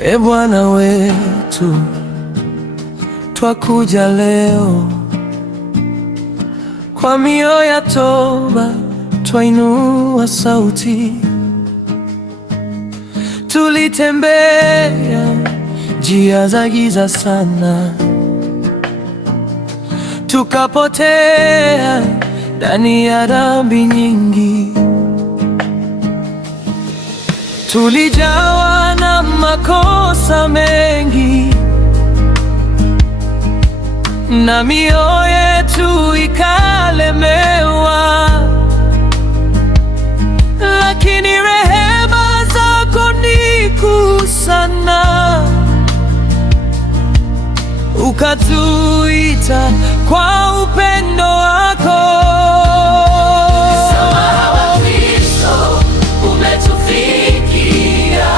E Bwana wetu, twakuja leo kwa mioyo ya toba, twainua sauti. Tulitembea njia za giza sana, tukapotea ndani ya dhambi nyingi. Tulijawa na makosa mengi na mioyo yetu ikalemewa, lakini rehema zako ni kuu sana, ukatuita kwa upendo wako. Msamaha wa Kristo umetufikia,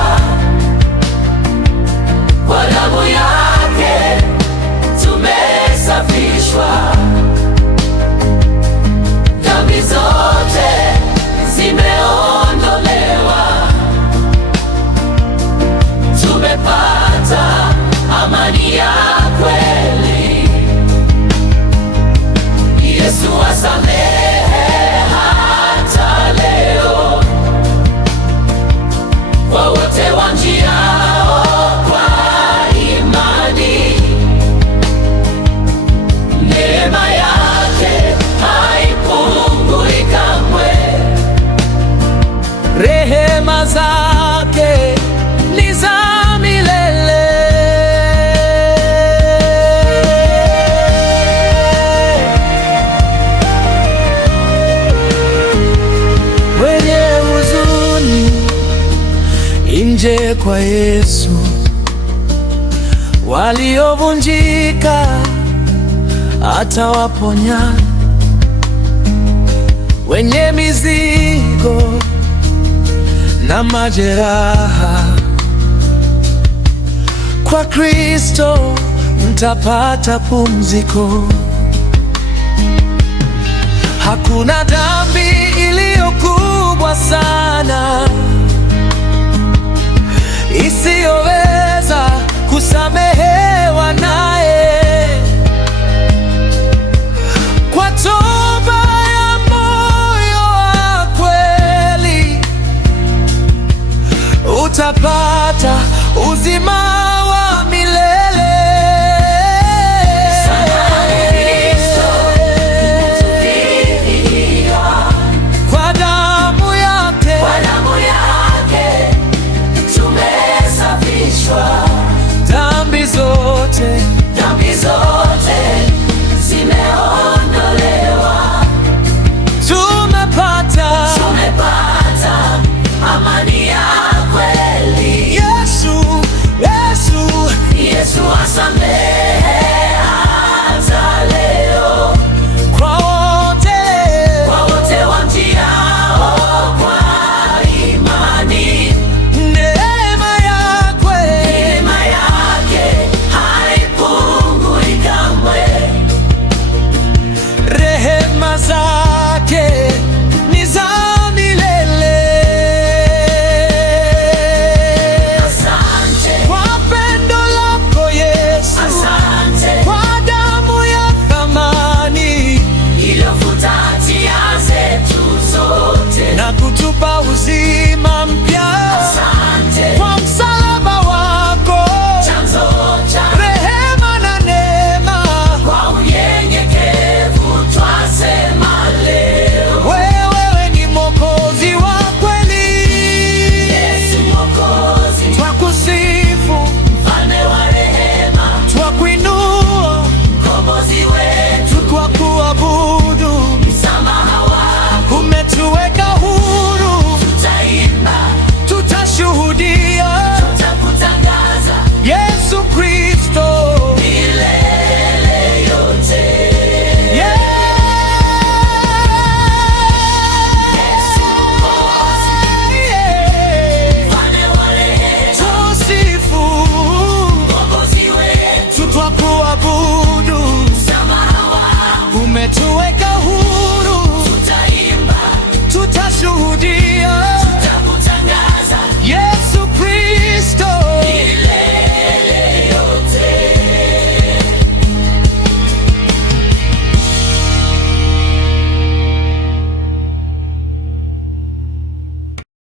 kwa damu yake tumesafishwa, dhambi zote zimeondolewa, tumepata amani ya kweli. Yesu asamehe hata leo kwa wote wanjiao kwa imani. Neema yake haipungui kamwe, Rehema zake ni za milele. Wenye huzuni nje kwa Yesu, waliovunjika atawaponya, wenye mizigo na majeraha, kwa Kristo mtapata pumziko. Hakuna dhambi iliyo kubwa sana isiyoweza kusamehewa naye. Kwa toba ya moyo wa kweli utapata uzima